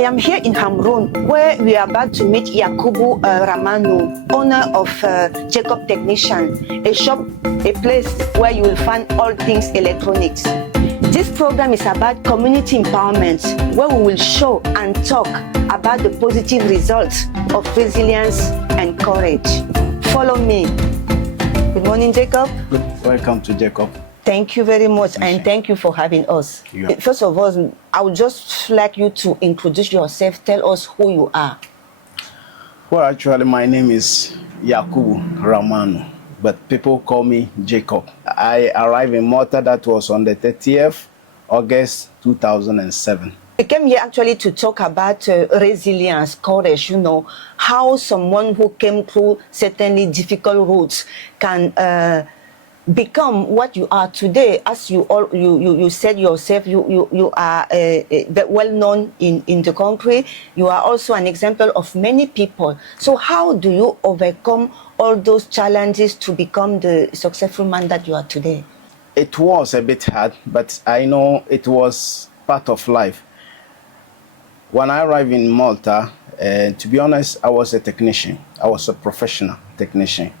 I am here in Hamrun, where we are about to meet Yakubu Ramanu, owner of Jabob Technician, a shop, a place where you will find all things electronics. This program is about community empowerment, where we will show and talk about the positive results of resilience and courage. Follow me. Good morning, Jacob. Welcome to Jacob. Thank you very much, and thank you for having us. Yeah. First of all, I would just like you to introduce yourself. Tell us who you are. Well, actually, my name is Yakubu Ramanu, but people call me Jacob. I arrived in Malta, that was on the 30th August 2007. We came here actually to talk about resilience, courage, how someone who came through certainly difficult routes can become what you are today. As you said yourself, you are well known in the country. You are also an example of many people. So how do you overcome all those challenges to become the successful man that you are today? It was a bit hard, but I know it was part of life. When I arrived in Malta, to be honest, I was a technician. I was a professional technician,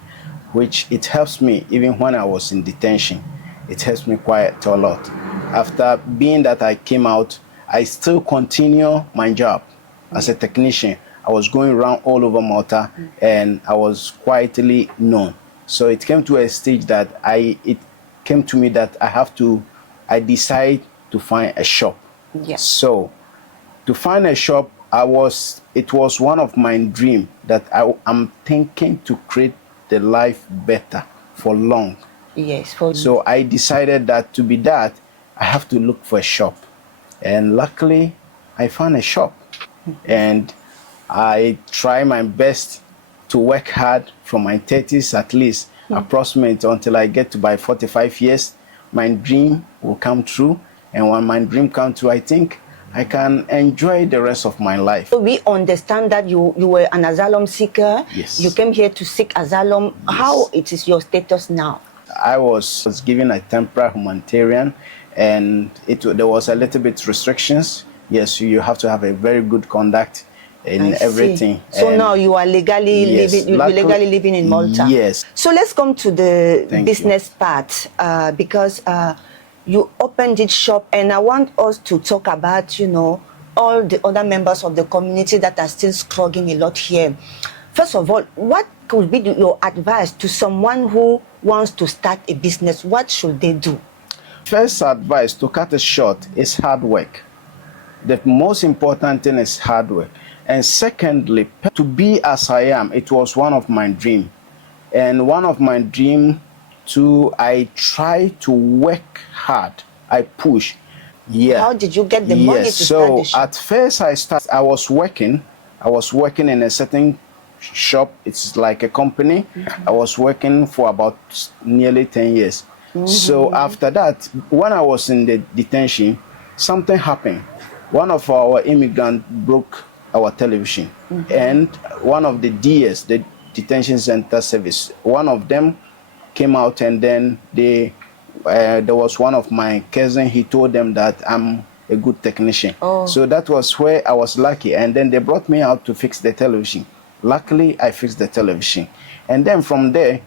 which it helps me even when I was in detention. It helps me quite a lot. After being that I came out, I still continue my job as a technician. I was going around all over Malta, and I was quietly known. So it came to a stage that it came to me that I decided to find a shop. Yeah. So to find a shop, it was one of my dreams that I'm thinking to create the life better for long. Yes. So I decided that to be that, I have to look for a shop. And luckily, I found a shop. And I try my best to work hard from my 30s at least, approximately until I get to by 45 years, my dream will come true. And when my dream comes true, I think I can enjoy the rest of my life. We understand that you were an asylum seeker. Yes. You came here to seek asylum. Yes. How it is your status now? I was given a temporary humanitarian, and there was a little bit restrictions. Yes, you have to have a very good conduct in everything. So now you are legally living in Malta. Yes. So let's come to the business part, because you opened this shop, and I want us to talk about, all the other members of the community that are still struggling a lot here. First of all, what could be your advice to someone who wants to start a business? What should they do? First advice, to cut it short, is hard work. The most important thing is hard work. And secondly, to be as I am, it was one of my dreams. And one of my dreams, too, I try to work hard. I push. Yeah. How did you get the money to start the shop? At first I was working in a certain shop. It's like a company. I was working for about nearly 10 years. So after that, when I was in the detention, something happened. One of our immigrants broke our television. And one of the DS, the detention center service, one of them came out, and then there was one of my cousins. He told them that I'm a good technician. So that was where I was lucky, and then they brought me out to fix the television. Luckily, I fixed the television, and then from there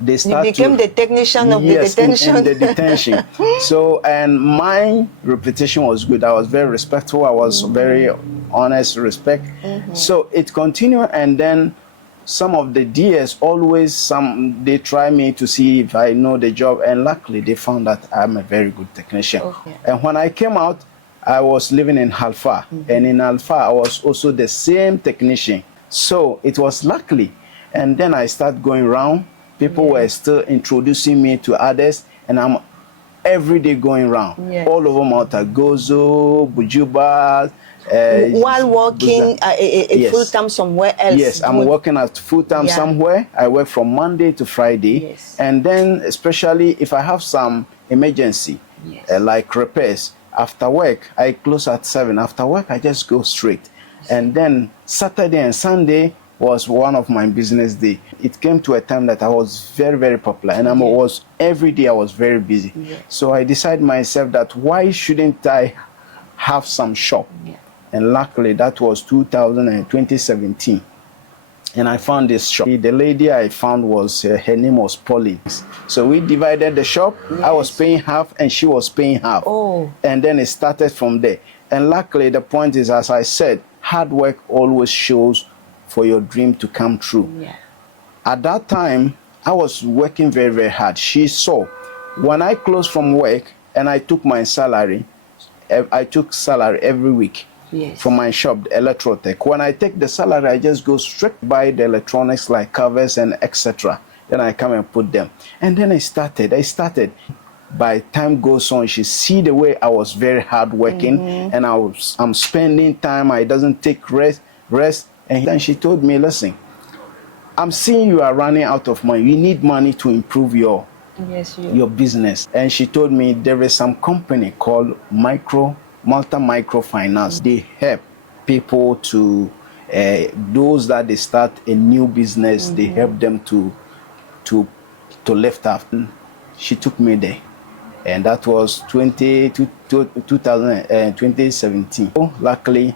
they started. You became the technician of the detention. in the detention. So, and my reputation was good. I was very respectful. I was very honest, respect. So it continued, and then some of the DS they try me to see if I know the job, and luckily they found that I'm a very good technician. And when I came out, I was living in Halfa, and in Halfa I was also the same technician. So it was luckily, and then I started going around. People were still introducing me to others, and I'm every day going around all over Malta, Gozo, Bujuba. While working a full-time somewhere else? Yes, I'm working at full-time somewhere. I work from Monday to Friday. And then especially if I have some emergency, like repairs, after work, I close at 7. After work, I just go straight. And then Saturday and Sunday was one of my business day. It came to a time that I was very, very popular, and every day I was very busy. So I decided myself that why shouldn't I have some shop And luckily, that was 2017. And I found this shop. The lady I found was, her name was Polly. So we divided the shop. Yes. I was paying half and she was paying half. Oh. And then it started from there. And luckily, the point is, as I said, hard work always shows for your dream to come true. Yeah. At that time, I was working very, very hard. She saw when I closed from work and I took my salary, I took salary every week. Yes. From my shop, Electrotech. When I take the salary, I just go straight buy the electronics like covers and etc. Then I come and put them. And then I started. By time goes on, she see the way I was very hard working, and I'm spending time. I doesn't take rest. And then she told me, listen, I'm seeing you are running out of money. You need money to improve your business. And she told me there is some company called Malta Microfinance. They help people to those that they start a new business. They help them to lift up. She took me there, and that was 2017. Luckily,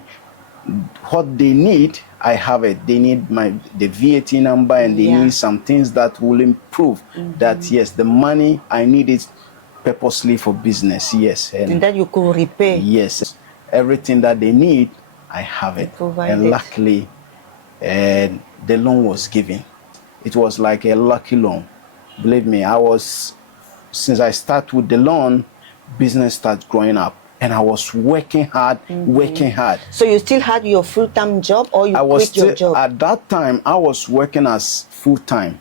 what they need, I have it. They need the VAT number, and they need some things that will improve. That yes, the money I need it purposely for business. Yes, and that you could repay. Yes, everything that they need, I have it. And luckily, the loan was given. It was like a lucky loan. Believe me, since I start with the loan, business starts growing up. And I was working hard. So you still had your full-time job, or you quit your job? At that time, I was working as full-time.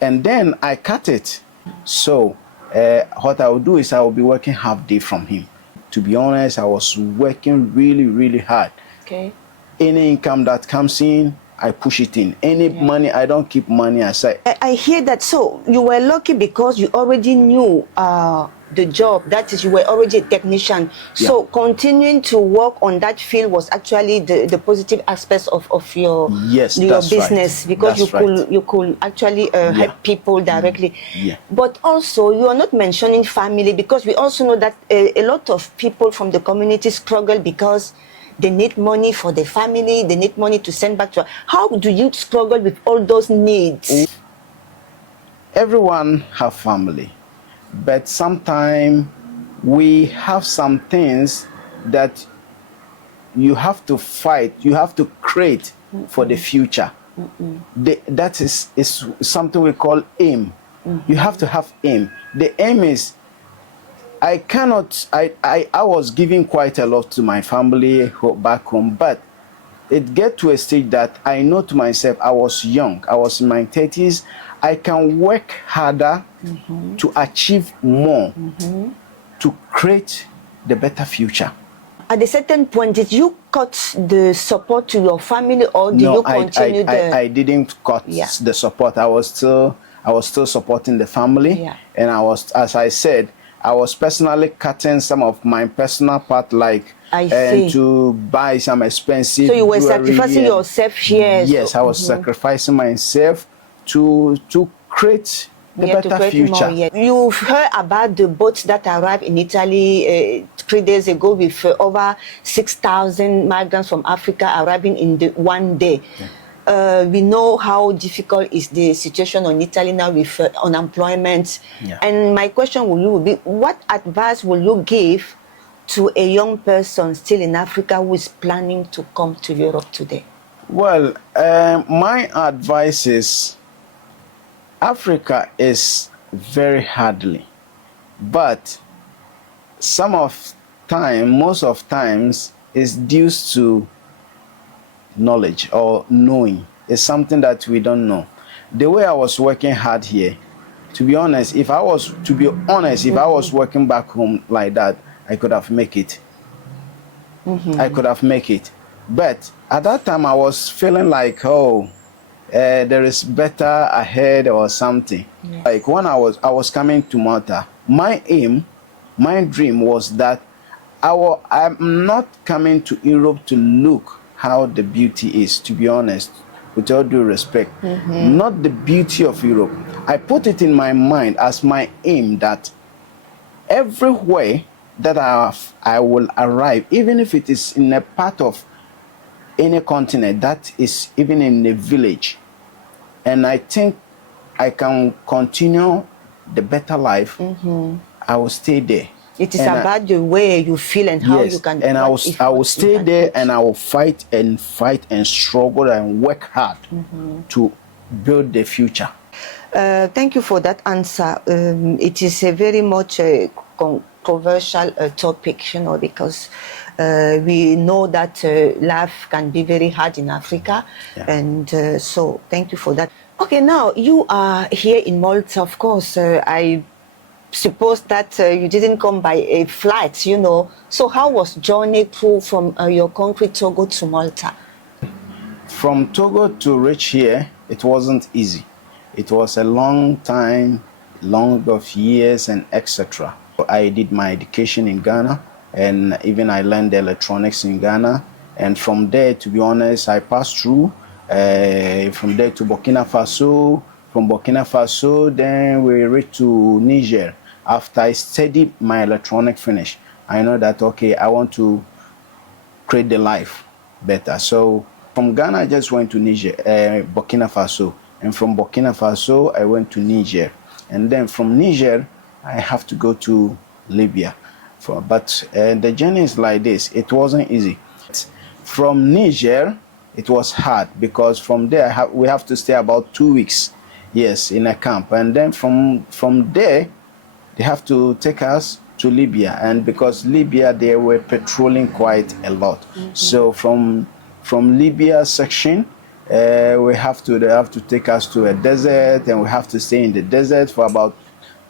And then I cut it. So what I would do is I will be working half day from him. To be honest, I was working really, really hard. Okay. Any income that comes in, I push it in. Any money, I don't keep money aside. I hear that. So you were lucky because you already knew the job. That is, you were already a technician. So continuing to work on that field was actually the positive aspects of your business, because you could actually help people directly. But also, you are not mentioning family, because we also know that a lot of people from the community struggle because they need money for their family, they need money to send back to. How do you struggle with all those needs? Everyone have family, but sometimes we have some things that you have to fight, you have to create for the future. That is something we call aim. You have to have aim. The aim is, I was giving quite a lot to my family back home, but it get to a stage that I know to myself, I was young, I was in my 30s, I can work harder to achieve more, to create the better future. At a certain point, did you cut the support to your family, or did you continue? I didn't cut the support. I was still supporting the family, and I was, as I said, I was personally cutting some of my personal part, like to buy some expensive. So you were sacrificing yourself here. Yes, I was sacrificing myself to create the better future. You've heard about the boats that arrived in Italy 3 days ago with over 6,000 migrants from Africa arriving in one day. We know how difficult is the situation in Italy now with unemployment. And my question will be, what advice will you give to a young person still in Africa who is planning to come to Europe today? Well, my advice is, Africa is very hardly, but most of times is due to knowledge or knowing. It's something that we don't know. The way I was working hard here, to be honest, if I was working back home like that, I could have made it. I could have made it. But at that time, I was feeling like, there is better ahead or something. Like when I was coming to Malta, my aim, my dream was that I'm not coming to Europe to look how the beauty is, to be honest, with all due respect. Not the beauty of Europe. I put it in my mind as my aim that everywhere that I will arrive, even if it is in a part of any continent, that is even in a village. And I think I can continue the better life. I will stay there. It is about the way you feel and how you can. And I will stay there, and I will fight and struggle and work hard to build the future. Thank you for that answer. It is a very much controversial topic, because we know that life can be very hard in Africa, and so thank you for that. Okay, now you are here in Malta, of course. I suppose that you didn't come by a flight, So how was journey through from your country, Togo, to Malta? From Togo to reach here, it wasn't easy. It was a long time, long of years and etc. I did my education in Ghana, and even I learned electronics in Ghana. And from there, to be honest, I passed through from there to Burkina Faso. From Burkina Faso, then we reached to Niger. After I studied my electronic finish, I know that, okay, I want to create the life better. So from Ghana, I just went to Niger, Burkina Faso. And from Burkina Faso, I went to Niger. And then from Niger, I have to go to Libya. But the journey is like this. It wasn't easy. From Niger, it was hard because from there, we have to stay about 2 weeks, yes, in a camp. And then from there, they have to take us to Libya. And because Libya, they were patrolling quite a lot. So from Libya section, they have to take us to a desert, and we have to stay in the desert for about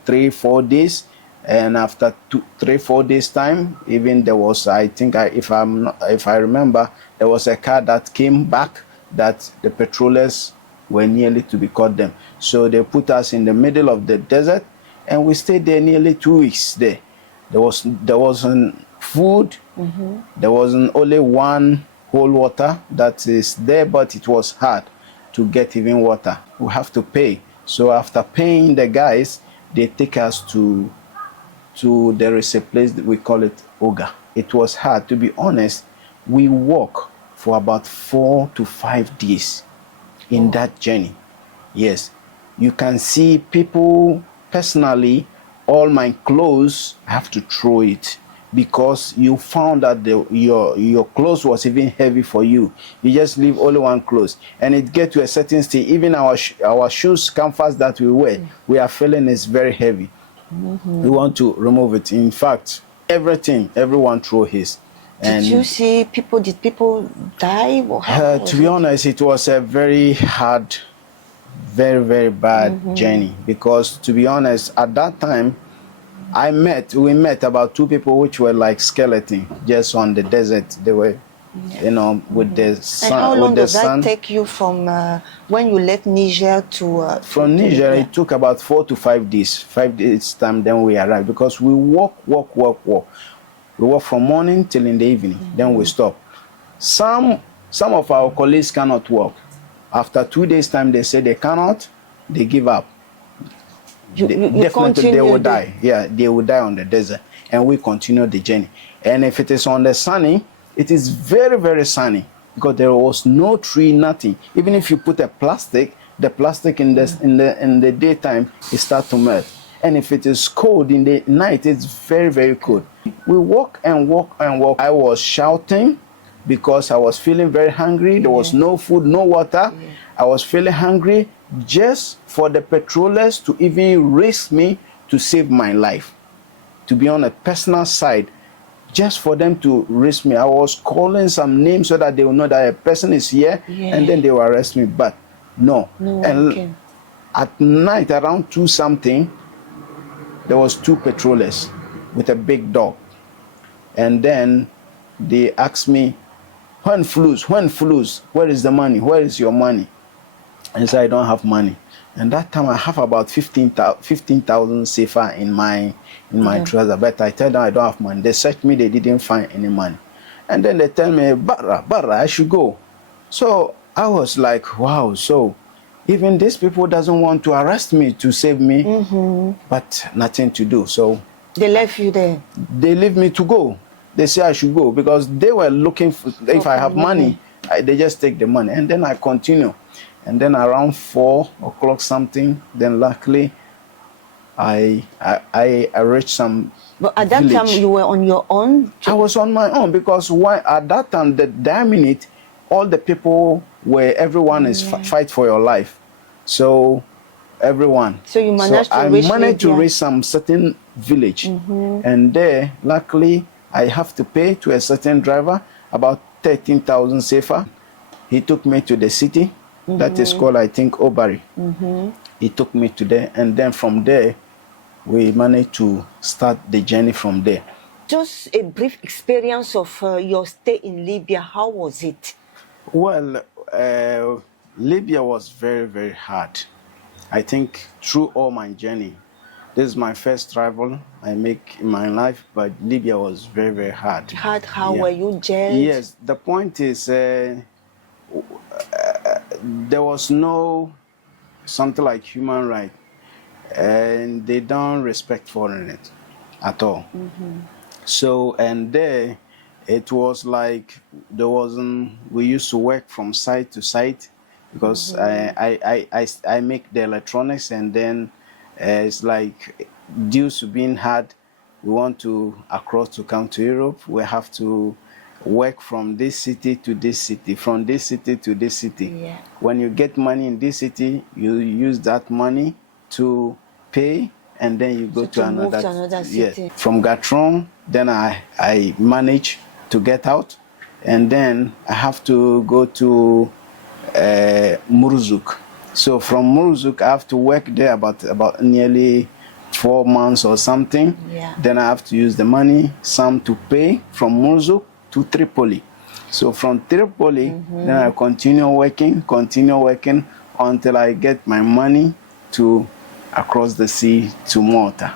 3-4 days. And after 3-4 days time, even there was, I think, if I remember, there was a car that came back that the patrollers were nearly to be caught them. So they put us in the middle of the desert, and we stayed there nearly 2 weeks there. There wasn't food. There wasn't only one whole water that is there, but it was hard to get even water. We have to pay. So after paying the guys, they take us to there is a place that we call it Oga. It was hard, to be honest. We walk for about 4 to 5 days in that journey. Yes, you can see people. Personally, all my clothes, I have to throw it because you found that your clothes was even heavy for you. You just leave only one clothes, and it get to a certain stage. Even our shoes, canvas that we wear, we are feeling is very heavy. We want to remove it. In fact, everyone throw his. And did you see people? Did people die? Or to be honest, it was a very hard, very, very bad journey, because to be honest, at that time, we met about 2 people which were like skeleton just on the desert. They were, with the sun. And how long does that take you from when you left Niger to? From Niger, it took about 4 to 5 days. 5 days time, then we arrived, because we walk. We walk from morning till in the evening. Then we stop. Some of our colleagues cannot walk. After 2 days time, they say they cannot. They give up. Definitely they will die. Yeah, they will die on the desert, and we continue the journey. And if it is on the sunny, it is very, very sunny, because there was no tree, nothing. Even if you put the plastic in the daytime, it starts to melt. And if it is cold in the night, it's very, very cold. We walk and walk and walk. I was shouting because I was feeling very hungry. There was no food, no water. I was feeling hungry, just for the patrollers to even risk me to save my life. To be on a personal side, just for them to risk me. I was calling some names so that they will know that a person is here, and then they will arrest me. But no. And at night, around 2 something, there was 2 patrollers with a big dog. And then they asked me, when flus, where is the money? Where is your money? And I said, I don't have money. And that time I have about 15,000 sefa in my trouser. But I tell them I don't have money. They searched me, they didn't find any money. And then they tell me, Barra, I should go. So I was like, wow, so even these people doesn't want to arrest me to save me, but nothing to do. So they left you there. They leave me to go. They say I should go because they were looking for, if I have money, They just take the money, and then I continue. And then around 4 o'clock something, then luckily I reached some But at that village. time, you were on your own? I was on my own, because at that time, that minute, all the people were, everyone is fight for your life. So everyone. So you managed I to reach managed to Libya. reach some certain village, and there, luckily, I have to pay to a certain driver about 13,000 sefa. He took me to the city. That is called, I think, Obari. He took me to there, and then from there, we managed to start the journey from there. Just a brief experience of your stay in Libya. How was it? Well, Libya was very, very hard. I think through all my journey, this is my first travel I make in my life, but Libya was very, very hard. Hard? How were you jailed? Yes, the point is, there was no something like human right, and they don't respect foreigners at all. So, and there, it was like we used to work from site to site, because I make the electronics, and then it's like, due to being hard, we want to come to Europe, we have to work from this city to this city, from this city to this city. Yeah. When you get money in this city, you use that money to pay, and then you go to another city. Yeah. From Gatron, then I manage to get out, and then I have to go to Murzuk. So from Murzuk, I have to work there about nearly 4 months or something. Yeah. Then I have to use the money, some to pay from Murzuk to Tripoli. So from Tripoli, then I continue working until I get my money to across the sea to Malta.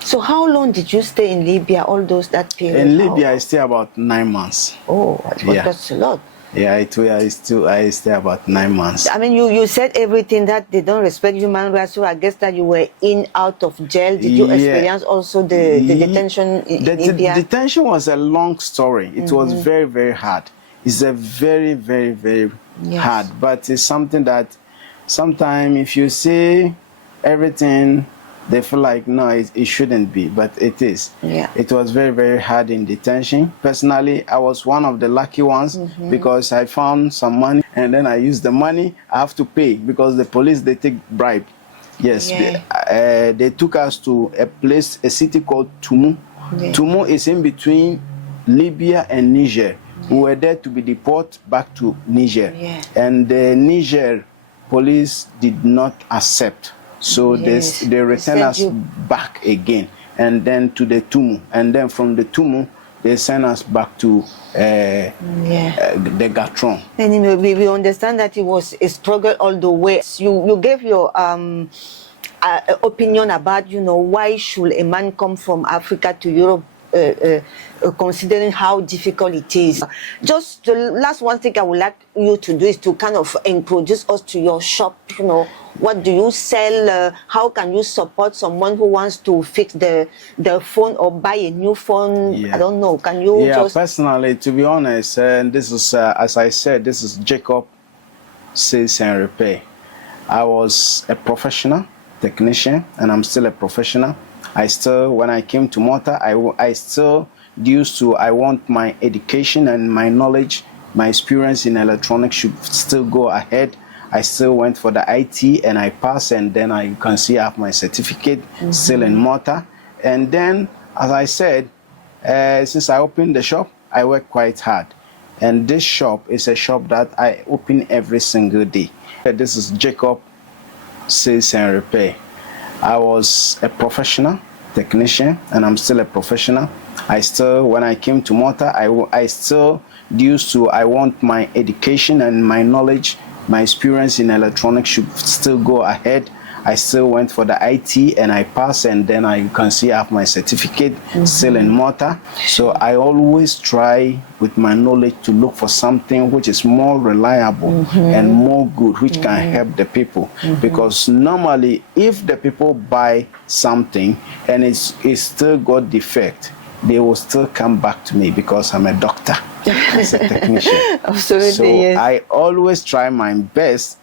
So how long did you stay in Libya, that period? In Libya, I stay about 9 months. Oh, that's a lot. Yeah, I stay about 9 months. I mean, you said everything, that they don't respect human rights, so I guess that you were out of jail. Did you experience also the detention in Libya? The detention was a long story. It was very, very hard. It's a very, very, very hard, but it's something that sometimes if you say everything, they feel like, no, it shouldn't be, but it is. Yeah. It was very, very hard in detention. Personally, I was one of the lucky ones, because I found some money, and then I used the money. I have to pay, because the police, they take bribe. Yes, they took us to a city called Tumu. Yeah. Tumu is in between Libya and Niger. We were there to be deported back to Niger. Yeah. And the Niger police did not accept. So they return us back again, and then to the Tumu, and then from the Tumu they send us back to the Gatron. Anyway, we understand that it was a struggle all the way. You gave your opinion about, why should a man come from Africa to Europe, considering how difficult it is. Just the last one thing I would like you to do is to kind of introduce us to your shop. What do you sell? How can you support someone who wants to fix the phone or buy a new phone? I don't know. Can you just... Personally, to be honest, this is, as I said, this is Jacob Sales and Repair. I was a professional technician, and I'm still a professional. When I came to Malta, I still used to, I want my education and my knowledge, my experience in electronics should still go ahead. I still went for the IT, and I passed, and then I can see I have my certificate still in Malta. And then, as I said, since I opened the shop, I work quite hard. And this shop is a shop that I open every single day. This is Jacob Sales and Repair. I was a professional technician, and I'm still a professional. When I came to Malta, I still used to, I want my education and my knowledge, my experience in electronics should still go ahead. I still went for the IT, and I passed, and then I can see I have my certificate still in Malta. So I always try with my knowledge to look for something which is more reliable and more good, which can help the people. Because normally, if the people buy something and it's still got defect, they will still come back to me because I'm a doctor. as a technician. Absolutely, So yes. I always try my best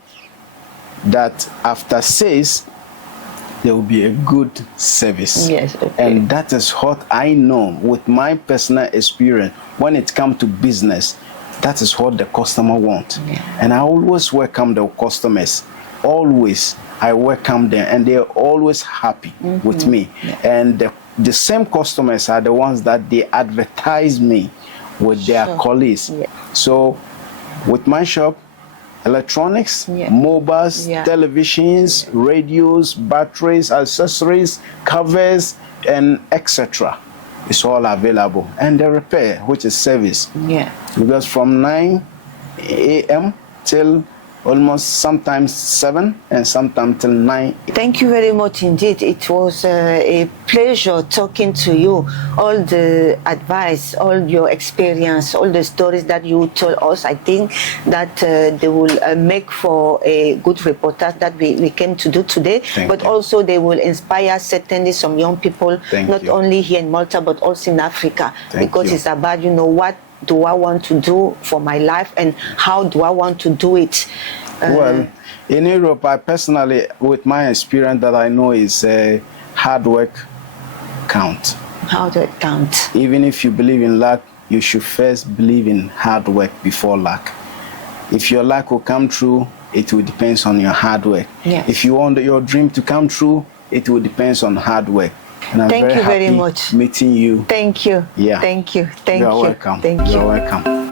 that after sales, there will be a good service. Yes, okay. And that is what I know with my personal experience. When it comes to business, that is what the customer wants. Yeah. And I always welcome the customers. Always, I welcome them, and they're always happy with me. Yeah. And the same customers are the ones that they advertise me with their Sure. colleagues. Yeah. So with my shop, electronics, Yeah. mobiles, Yeah. televisions, radios, batteries, accessories, covers, and etc. It's all available. And the repair, which is service. Yeah. Because from 9 a.m. till almost sometimes 7 and sometimes till 9. Thank you very much indeed. It was a pleasure talking to you. All the advice, all your experience, all the stories that you told us, I think that they will make for a good reportage that we came to do today. Thank but you. also they will inspire certainly some young people, Thank not you. only here in Malta, but also in Africa. Thank because you. it's about, what do I want to do for my life and how do I want to do it. Well, in Europe, I personally, with my experience that I know is hard work count. How do it count? Even if you believe in luck, you should first believe in hard work before luck. If your luck will come true, it will depend on your hard work. Yes. If you want your dream to come true, it will depend on hard work. And I'm Thank very you very happy much. meeting you. Thank you. Yeah. Thank you. Thank You're you. welcome. Thank you. You're welcome.